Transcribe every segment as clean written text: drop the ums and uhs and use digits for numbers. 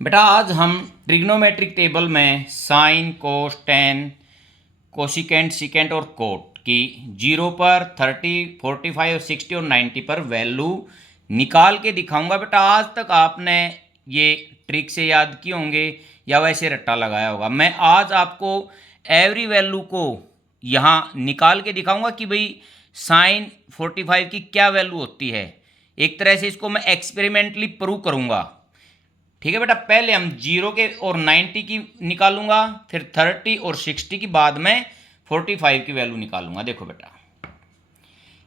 बेटा आज हम ट्रिग्नोमेट्रिक टेबल में sine cos ten cosecant secant और कोट की 0 पर 30 45 और 60 और 90 पर वैल्यू निकाल के दिखाऊंगा। बेटा आज तक आपने ये ट्रिक से याद किए होंगे या वैसे रट्टा लगाया होगा। मैं आज आपको एवरी वैल्यू को यहाँ निकाल के दिखाऊंगा कि भाई साइन 45 की क्या वैल्यू होती है। एक तरह से इसको मैं एक्सपेरिमेंटली प्रूव करूंगा। ठीक है बेटा, पहले हम 0 के और 90 की निकालूंगा, फिर 30 और 60 की बाद में 45 की वैल्यू निकालूंगा। देखो बेटा,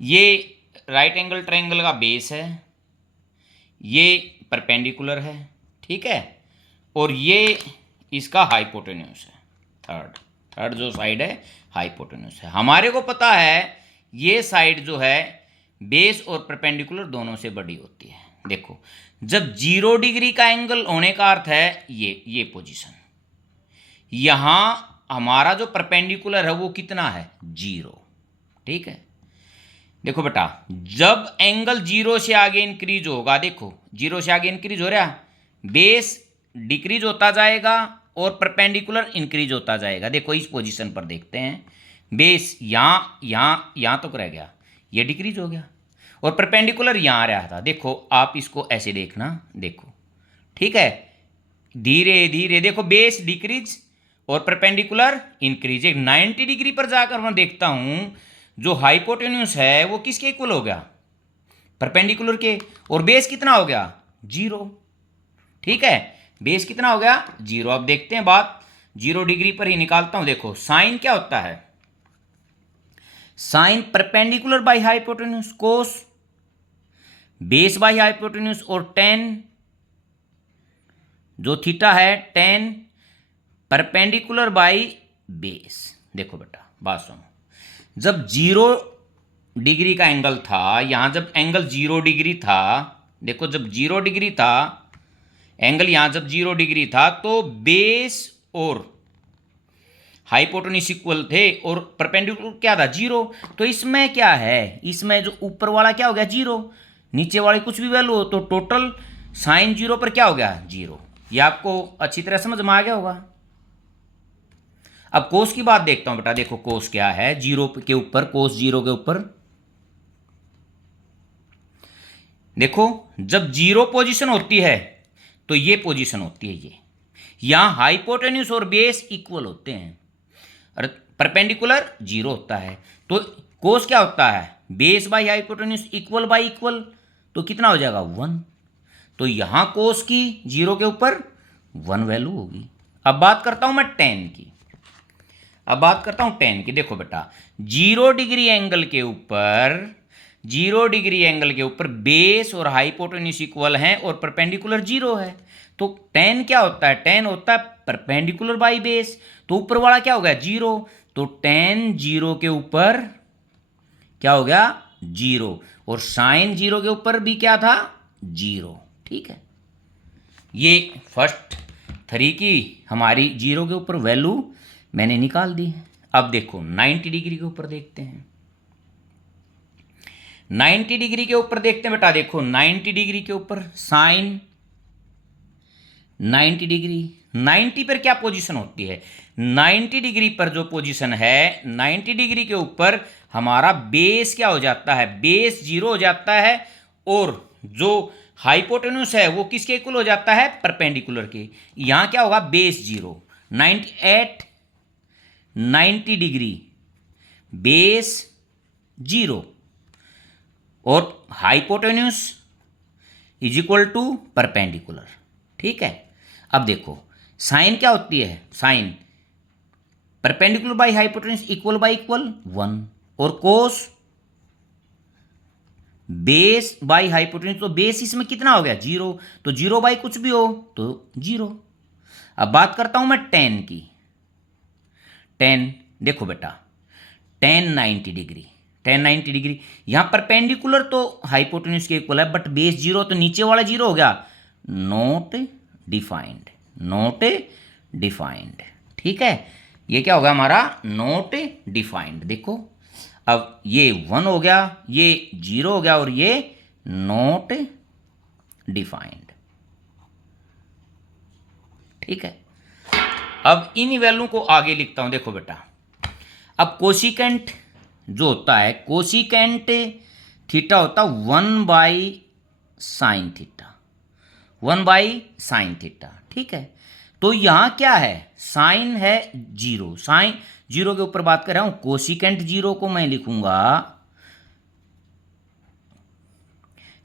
ये राइट एंगल ट्रायंगल का बेस है, ये परपेंडिकुलर है, ठीक है, और ये इसका हाइपोटेन्यूस है। थर्ड जो साइड है हाइपोटेन्यूस है। हमारे को पता है ये साइड जो है बेस और परपेंडिकुलर दोनों से बड़ी होती है। देखो, जब 0 डिग्री का एंगल होने का अर्थ है ये पोजीशन, यहां हमारा जो परपेंडिकुलर है वो कितना है 0। ठीक है, देखो बेटा, जब एंगल 0 से आगे इंक्रीज होगा, देखो 0 से आगे इंक्रीज हो रहा, बेस डिक्रीज होता जाएगा और परपेंडिकुलर इंक्रीज होता जाएगा। देखो इस पोजीशन पर देखते हैं, बेस यहां तक रह गया, ये डिक्रीज हो गया और परपेंडिकुलर यहाँ आ रहा था। देखो आप इसको ऐसे देखना, देखो ठीक है, धीरे धीरे देखो बेस डिक्रीज और परपेंडिकुलर इंक्रीज। एक 90 डिग्री पर जाकर मैं देखता हूं जो हाइपोटेन्यूस है वो किसके इक्वल हो गया, परपेंडिकुलर के, और बेस कितना हो गया 0। ठीक है, बेस कितना हो गया 0। अब देखते हैं बात 0 डिग्री पर ही निकालता हूं। देखो साइन क्या होता है, sine perpendicular by hypotenuse, cos base by hypotenuse, और टेन जो थीटा है टेन परपेंडिकुलर बाई बेस। देखो बेटा बात सुनो, जब 0 डिग्री का एंगल था, यहां जब एंगल 0 डिग्री था, देखो जब 0 डिग्री था एंगल, यहां जब 0 डिग्री था तो बेस और हाइपोटेन्यूस इक्वल थे और परपेंडिकुलर क्या था 0। तो इसमें क्या है, इसमें जो ऊपर वाला क्या हो गया 0, नीचे वाली कुछ भी वैल्यू हो तो टोटल साइन 0 पर क्या हो गया 0। ये आपको अच्छी तरह समझ में आ गया होगा। अब कोस की बात देखता हूं बेटा। देखो कोस क्या है 0 के ऊपर, कोस 0 के ऊपर, देखो जब 0 पोजीशन होती है तो ये पोजीशन होती है, ये यहां हाइपोटेन्यूस और बेस इक्वल होते हैं और परपेंडिकुलर 0 होता है। तो कोस क्या होता है, base by hypotenuse equal by equal, तो कितना हो जाएगा 1। तो यहां कोस की 0 के ऊपर 1 वैल्यू होगी। अब बात करता हूं मैं टेन की, अब बात करता हूं टेन की। देखो बेटा 0 डिग्री एंगल के ऊपर, 0 डिग्री एंगल के ऊपर बेस और हाइपोटेन्यूस इक्वल हैं और परपेंडिकुलर 0 है। तो टेन क्या होता है, टेन होता है परपेंडिकुलर बाई बेस, तो ऊपर वाला क्या हो गया 0। तो टेन 0 के ऊपर क्या हो गया 0, और साइन 0 के ऊपर भी क्या था 0। ठीक है, ये फर्स्ट 3 की हमारी 0 के ऊपर वैल्यू मैंने निकाल दी। अब देखो 90 डिग्री के ऊपर देखते हैं, 90 डिग्री के ऊपर देखते हैं बेटा। देखो 90 डिग्री के ऊपर साइन 90 डिग्री, 90 पर क्या पोजीशन होती है, 90 डिग्री पर जो पोजीशन है 90 डिग्री के ऊपर हमारा बेस क्या हो जाता है, बेस 0 हो जाता है और जो हाइपोटेन्यूस है वो किसके इक्वल हो जाता है, परपेंडिकुलर के। यहां क्या होगा बेस 0, 98 90 डिग्री बेस 0 और hypotenuse is equal to perpendicular. ठीक है, अब देखो साइन क्या होती है, sine perpendicular by hypotenuse equal by equal 1, और कोस बेस बाई हाइपोटेन्यूस, तो बेस इसमें कितना हो गया 0, तो 0 बाई कुछ भी हो तो 0। अब बात करता हूं मैं टेन की, टेन देखो बेटा टेन 90 डिग्री, टेन 90 डिग्री यहां परपेंडिकुलर तो हाइपोटेन्यूस के इक्वल है बट बेस 0, तो नीचे वाला 0 हो गया नॉट डिफाइंड, नॉट डिफाइंड। ठीक है, ये क्या होगा हमारा नॉट डिफाइंड। देखो अब ये 1 हो गया, ये 0 हो गया और ये नॉट डिफाइंड। ठीक है। अब इन वैल्यू को आगे लिखता हूं, देखो बेटा। अब कोसिकेंट जो होता है, कोसिकेंट थीटा होता 1/sin θ, 1/sin θ, ठीक है। तो यहां क्या है, साइन है 0, साइन 0 के ऊपर बात कर रहा हूं। कोसिकेंट 0 को मैं लिखूंगा,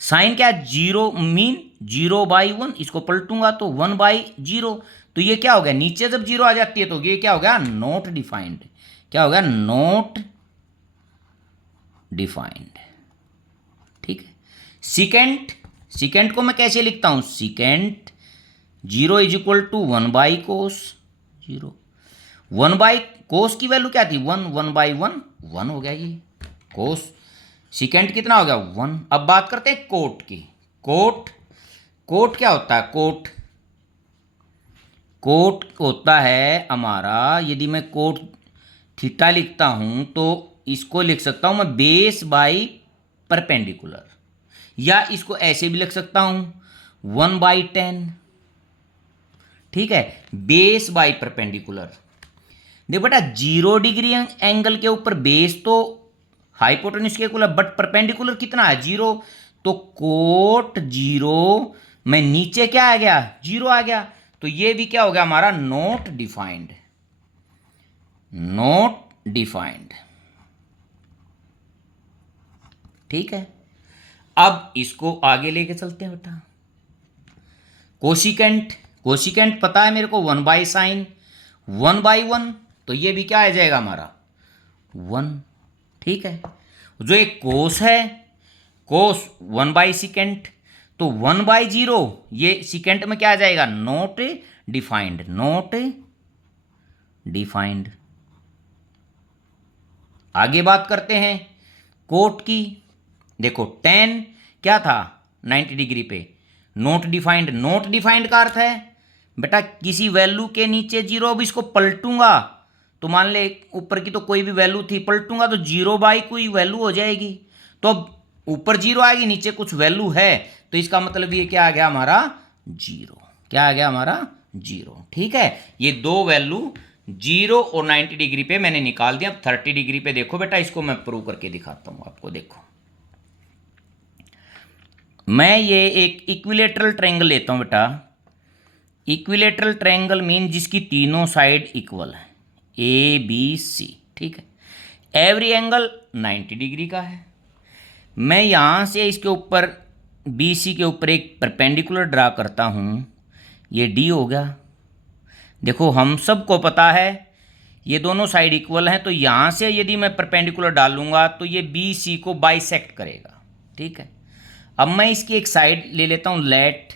साइन क्या, 0 मीन 0/1, इसको पलटूंगा तो 1/0। तो ये क्या हो गया, नीचे जब 0 आ जाती है तो ये क्या हो गया, नॉट डिफाइंड। क्या हो गया, नॉट डिफाइंड, ठीक है। सिकेंट, सिकेंट को मैं कैसे लिखता हूं, secant 0 is equal to 1/cos 0। 1/cos की वैल्यू क्या थी, 1, 1/1, 1 हो गया ये कोस। सिकेंट कितना हो गया, 1। अब बात करते हैं कोट की। कोट, कोट क्या होता है, कोट, कोट होता है हमारा, यदि मैं कोट थीटा लिखता हूं तो इसको लिख सकता हूं मैं बेस बाई परपेंडिकुलर, या इसको ऐसे भी लिख सकता हूं 1/10, ठीक है, बेस बाई परपेंडिकुलर। देखो बेटा 0 डिग्री एंगल के ऊपर बेस तो हाइपोटेन्यूज के इक्वल है, बट परपेंडिकुलर कितना है, 0। तो कोट 0 में नीचे क्या आ गया, 0 आ गया। तो ये भी क्या हो गया हमारा, नॉट डिफाइंड, नॉट डिफाइंड, ठीक है। अब इसको आगे लेके चलते हैं बेटा। कोसिकेंट, कोसिकेंट पता है मेरे को 1/sin 1/1, तो ये भी क्या आ जाएगा हमारा 1, ठीक है। जो एक कोस है, कोस 1/सेकेंट, तो 1/0 ये सेकेंड में क्या आ जाएगा, नॉट डिफाइंड, नॉट डिफाइंड। आगे बात करते हैं कोट की। देखो tan क्या था 90 डिग्री पे, नॉट डिफाइंड। नॉट डिफाइंड का अर्थ है बेटा किसी वैल्यू के नीचे 0, अब इसको पलटूंगा तो मान ले ऊपर की तो कोई भी वैल्यू थी, पलटूंगा तो 0 कोई वैल्यू हो जाएगी। तो अब ऊपर 0 आएगी, नीचे कुछ वैल्यू है, तो इसका मतलब ये क्या आ गया हमारा 0, क्या आ गया हमारा 0, ठीक है। ये दो वैल्यू 0 और 90 डिग्री पे मैंने निकाल दिया। अब 30 डिग्री पे देखो बेटा, इसको मैं प्रूव करके दिखाता हूं आपको। देखो मैं ये एक इक्विलेटरल ट्रायंगल लेता हूं बेटा। इक्विलेटरल ट्रायंगल मीन जिसकी तीनों साइड इक्वल है, ABC, ठीक है। एवरी एंगल 90 डिग्री का है। मैं यहाँ से इसके ऊपर BC के ऊपर एक परपेंडिकुलर ड्रा करता हूँ, ये D हो गया। देखो हम सबको पता है ये दोनों साइड इक्वल हैं, तो यहाँ से यदि मैं परपेंडिकुलर डालूंगा तो ये BC को बाइसेक्ट करेगा, ठीक है। अब मैं इसकी एक साइड ले लेता हूँ, लेट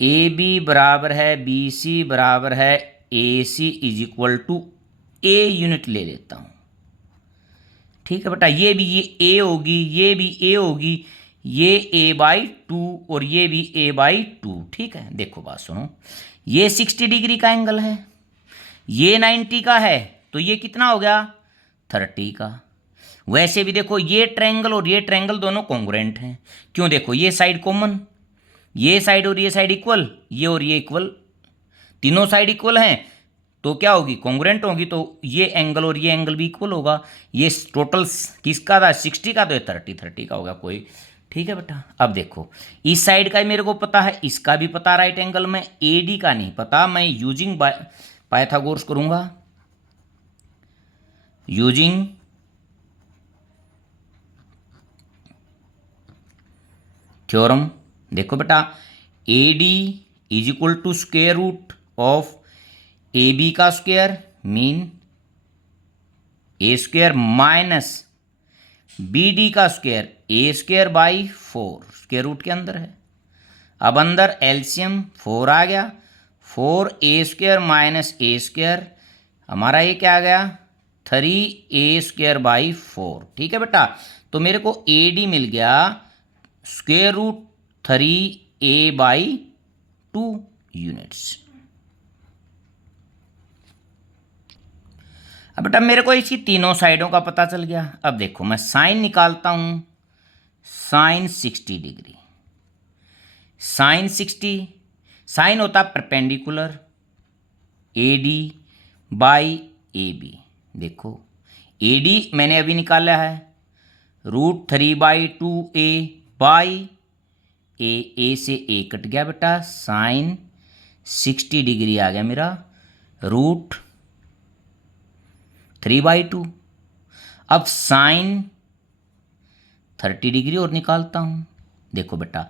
AB बराबर है BC बराबर है AC is equal to A unit ले लेता हूँ, ठीक है बेटा। ये भी ये A होगी, ये भी A होगी, ये A/2 और ये भी A/2, ठीक है। देखो बात सुनो, ये 60 डिग्री का एंगल है, ये 90 का है, तो ये कितना हो गया 30 का। वैसे भी देखो ये ट्रायंगल और ये ट्रायंगल दोनों कॉन्ग्रुएंट हैं, क्यों, देखो ये साइड कॉमन, ये साइड और ये साइड इक्वल, ये और ये इक्वल, तीनों साइड इक्वल हैं तो क्या होगी, कॉन्ग्रुएंट होगी, तो ये एंगल और ये एंगल भी इक्वल होगा। ये टोटल किसका था 60 का, तो ये 30 का होगा कोई, ठीक है बेटा। अब देखो इस साइड का ही मेरे को पता है, इसका भी पता राइट एंगल में, AD का नहीं पता, मैं यूजिंग पाइथागोरस करूंगा, यूजिंग थ्योरम। देखो बेटा AD is equal to square root of AB का square mean A² minus BD का स्क्वायर A²/4, स्क्वायर रूट के अंदर है। अब अंदर एलसीएम 4 आ गया, 4A² माइनस A², हमारा ये क्या आ गया 3A²/4, ठीक है बेटा। तो मेरे को AD मिल गया स्क्वायर रूट 3A/2 यूनिट्स। अब बेटा मेरे को इसकी तीनों साइडों का पता चल गया। अब देखो मैं साइन निकालता हूं, साइन 60 डिग्री, साइन 60, साइन होता है perpendicular A D by A B. देखो ए डी मैंने अभी निकाला है √3/2 ए बाई ए से ए कट गया बेटा, साइन 60 डिग्री आ गया मेरा √3/2। अब साइन 30 डिग्री और निकालता हूँ। देखो बेटा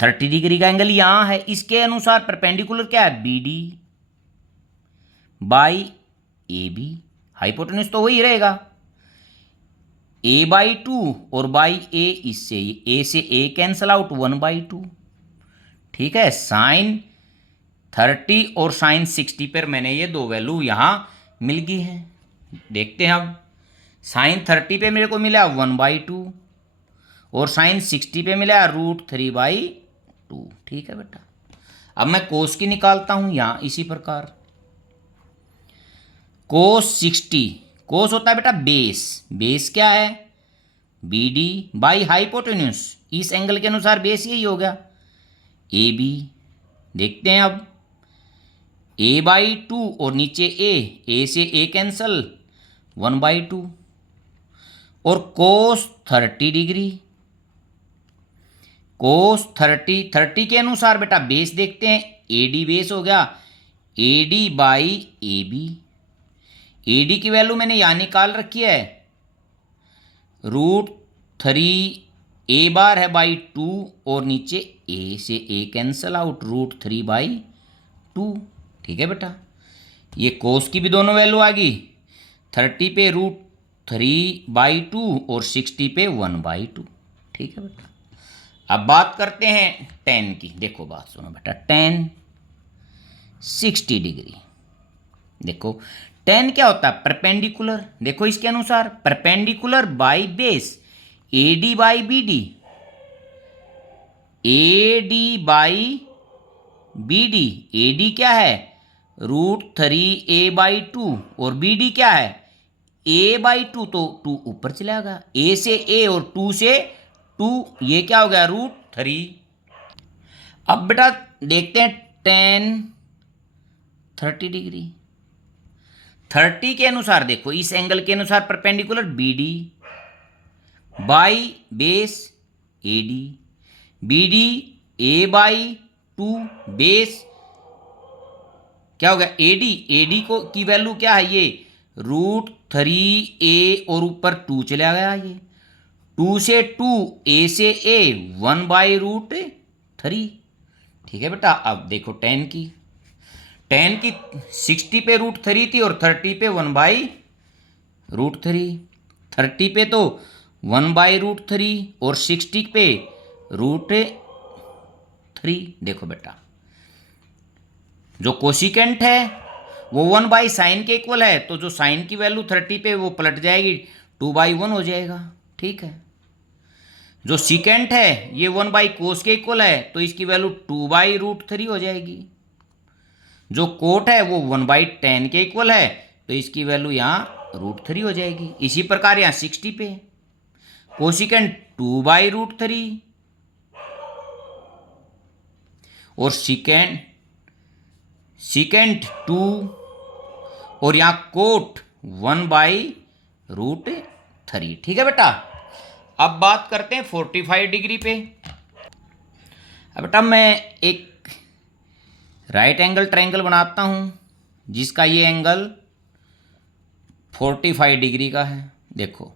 30 डिग्री का एंगल यहाँ है, इसके अनुसार परपेंडिकुलर क्या है B D by A B, hypotenuse तो वही रहेगा a/2 और बाई ए, इससे ए से ए कैंसल आउट 1/2। ठीक है, साइन 30 और साइन 60 पर मैंने ये दो वैल्यू यहाँ मिल गई हैं। देखते हैं अब साइन 30 पे मेरे को मिला 1/2 और साइन 60 पे मिला √3/2। ठीक है बेटा, अब मैं कोस की निकालता हूँ यहाँ इसी प्रकार। कोस 60, कोस होता है बेटा बेस, बेस क्या है बी डी बाई हाइपोटेन्यूज, इस एंगल के अनुसार बेस यही हो गया ए बी। देखते हैं अब a/2 और नीचे ए से ए कैंसल 1/2 और कोस 30 डिग्री, कोस 30 के अनुसार बेटा बेस देखते हैं ए डी बेस हो गया A D by A B. A D की वैल्यू मैंने यहाँ निकाल रखी है √3 ए बार है बाई 2 और नीचे ए से ए कैंसल आउट √3/2। ठीक है बेटा, ये कोस की भी दोनों वैल्यू आ गई, 30 पे √3/2 और 60 पे 1/2। ठीक है बेटा, अब बात करते हैं टेन की। देखो बात सुनो बेटा, टेन 60 डिग्री। देखो टेन क्या होता है परपेंडिकुलर, देखो इसके अनुसार perpendicular by base A D by B D, A D by B D. A D क्या है √3a/2 और बी डी क्या है a/2, तो 2 ऊपर चला गया, ए से ए और 2 से 2, ये क्या हो गया √3। अब बेटा देखते हैं टेन 30 डिग्री, 30 के अनुसार देखो इस एंगल के अनुसार perpendicular B D by base A D, B D a/2 base क्या हो गया ए डी को की वैल्यू क्या है ये √3a और ऊपर 2 चला गया, ये 2 से 2 ए से ए 1/√3। ठीक है बेटा, अब देखो टेन की 60 पे √3 थी और 30 पे 1/√3, 30 पे तो 1/√3 और 60 पे √3। देखो बेटा जो कोसिकेंट है वो 1/sin के इक्वल है, तो जो साइन की वैल्यू 30 पे वो पलट जाएगी 2/1 हो जाएगा। ठीक है, जो सीकेंट है ये 1/cos के इक्वल है, तो इसकी वैल्यू 2/√3 हो जाएगी। जो कोट है वो 1/tan के इक्वल है, तो इसकी वैल्यू यहाँ √3 हो जाएगी। इसी प्रकार यहाँ 60 पे कोसिकेंट 2/√3 और सीकेंट 2 और यहाँ कोट 1/√3। ठीक है बेटा, अब बात करते हैं 45 डिग्री पे। अब बेटा मैं एक राइट एंगल ट्रायंगल बनाता हूँ जिसका ये एंगल 45 डिग्री का है। देखो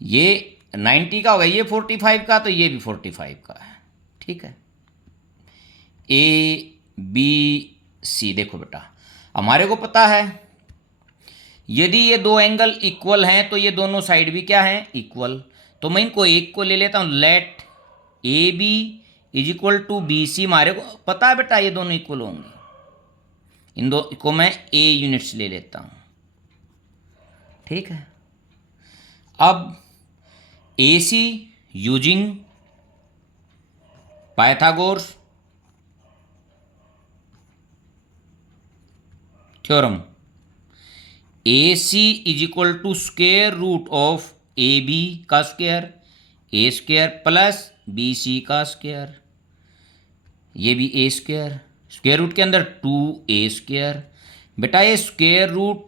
ये 90 का होगा, ये 45 का, तो ये भी 45 का है। ठीक है, ए बी सी। देखो बेटा हमारे को पता है यदि ये दो एंगल इक्वल हैं तो ये दोनों साइड भी क्या हैं इक्वल, तो मैं इनको एक को ले लेता हूँ, let A B is equal to B C. हमारे को पता है बेटा ये दोनों इक्वल होंगे, इन दो को मैं ए यूनिट्स ले लेता हूँ। ठीक है, अब A C using Pythagoras theorem, A C is equal to square root of A B का square A square plus B C का स्क्वायर, ये भी ए स्क्वायर स्क्वायर रूट के अंदर 2a²। बेटा ये स्क्वायर रूट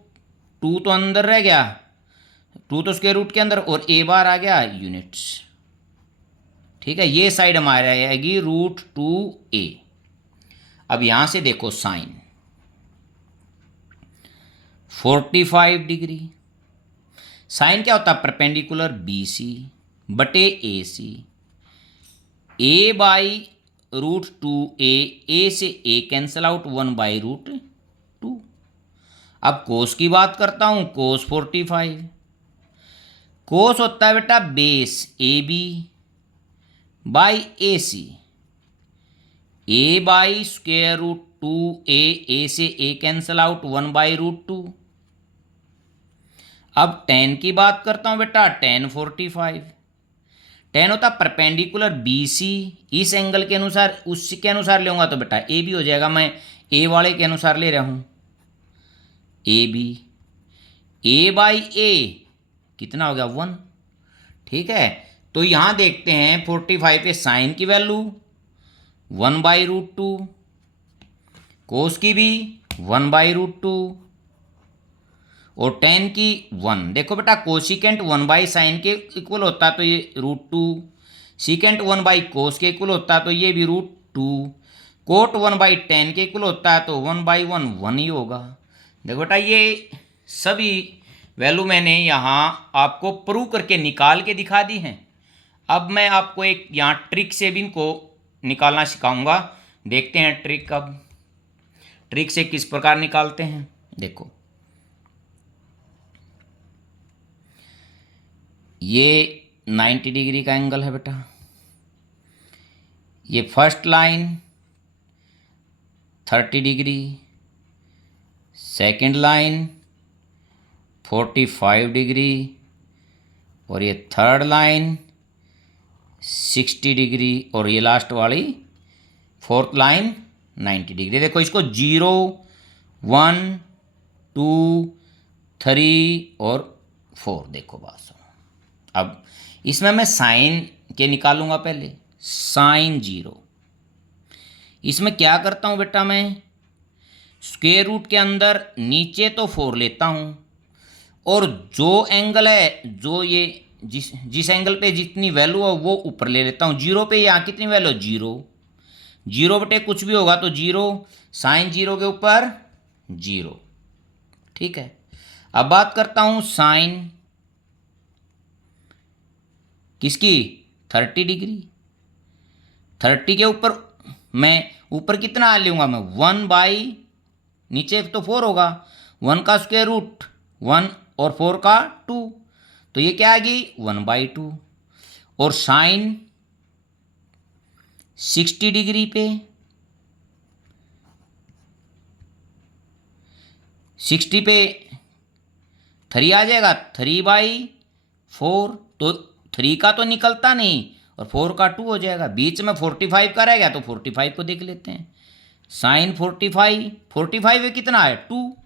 2 तो अंदर रह गया, 2 तो स्क्वायर रूट के अंदर, और a बार आ गया यूनिट्स। ठीक है, ये साइड हमारी आएगी √2a। अब यहां से देखो साइन 45 डिग्री। साइन क्या होता है? परपेंडिकुलर BC बटे AC। a by √2a, a से a कैंसल आउट, 1/√2। अब कोस की बात करता हूं, कोस 45। कोस होता है बेटा base AB by AC, a by √2a, a से a कैंसल आउट, 1/√2। अब tan की बात करता हूं बेटा, tan 45। tan होता परपेंडिकुलर BC, इस एंगल के अनुसार, उसके अनुसार लेऊंगा तो बेटा AB हो जाएगा। मैं A वाले के अनुसार ले रहा हूं, AB। A बाई A कितना हो गया? 1। ठीक है, तो यहां देखते हैं 45 पे साइन की वैल्यू 1/√2, कोस की भी 1/√2, और tan की 1। देखो बेटा कोसिकेंट 1/sin के इक्वल होता तो ये √2, सीकेंट 1/cos के इक्वल होता तो ये भी √2, कोट 1/tan के इक्वल होता है तो 1/1 1 ही होगा। देखो बेटा ये सभी वैल्यू मैंने यहाँ आपको प्रूव करके निकाल के दिखा दी हैं। अब मैं आपको एक यहाँ ट्रिक से भी इनको निकालना सिखाऊंगा। देखते हैं ट्रिक, अब ट्रिक से किस प्रकार निकालते हैं। देखो ये 90 डिग्री का एंगल है बेटा, ये first line 30 degree, second line 45 degree, और ये थर्ड लाइन 60 डिग्री, और ये लास्ट वाली फोर्थ लाइन 90 डिग्री। देखो इसको 0 1 2 3 और 4 देखो बात सुनो। अब इसमें मैं साइन के निकालूंगा पहले, साइन 0। इसमें क्या करता हूं बेटा, मैं स्क्वायर रूट के अंदर नीचे तो 4 लेता हूं, और जो एंगल है, जो ये जिस एंगल पे जितनी वैल्यू है वो ऊपर ले लेता हूँ। 0 पे यहाँ कितनी वैल्यू? 0। 0 बटे कुछ भी होगा तो 0, साइन 0 के ऊपर 0। ठीक है, अब बात करता हूँ साइन किसकी? 30 डिग्री। 30 के ऊपर मैं ऊपर कितना लूँगा? मैं 1 बाई, नीचे तो 4 होगा, 1 का स्क्वायर रूट 1 और 4 का 2, तो ये क्या आ गई? 1/2। और साइन 60 डिग्री पे 60 पे 3 आ जाएगा, 3/4। तो 3 का तो निकलता नहीं और 4 का 2 हो जाएगा, बीच में 45 का रह गया, तो 45 को देख लेते हैं। साइन 45 में कितना है? 2।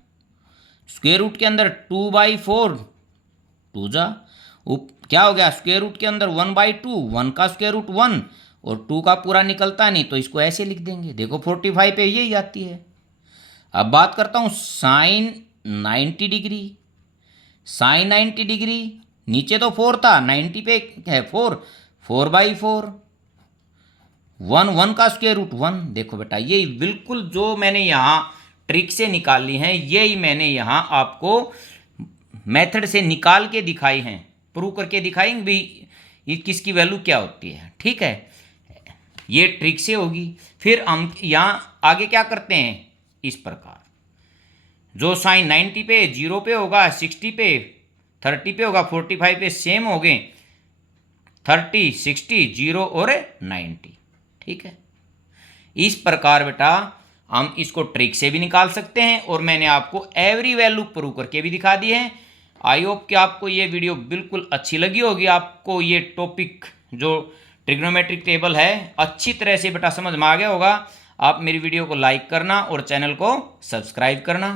स्क्वायर रूट के अंदर 2/4, 2 जा क्या हो गया? स्क्वायर रूट के अंदर 1/2, 1 का स्क्वायर रूट 1 और 2 का पूरा निकलता नहीं, तो इसको ऐसे लिख देंगे। देखो 45 पे यही आती है। अब बात करता हूँ साइन 90 डिग्री। साइन 90 डिग्री, नीचे तो 4 था, 90 पे है 4, 4/4, 1 का स्क्वायर रूट 1। देखो बेटा यही बिल्कुल जो मैंने यहाँ ट्रिक से निकाली हैं, यही मैंने यहाँ आपको मेथड से निकाल के दिखाई हैं, प्रूव करके दिखाएंगे भी ये किसकी वैल्यू क्या होती है। ठीक है, ये ट्रिक से होगी। फिर हम यहाँ आगे क्या करते हैं, इस प्रकार जो साइन 90 पे 0 पे होगा, 60 पे 30 पे होगा, 45 पे सेम हो गए, 30 60 0 और 90। ठीक है, इस प्रकार बेटा हम इसको ट्रिक से भी निकाल सकते हैं और मैंने आपको एवरी वैल्यू प्रूव करके भी दिखा दी है। आई होप कि आपको ये वीडियो बिल्कुल अच्छी लगी होगी, आपको ये टॉपिक जो ट्रिग्नोमेट्रिक टेबल है अच्छी तरह से बेटा समझ में आ गया होगा। आप मेरी वीडियो को लाइक करना और चैनल को सब्सक्राइब करना।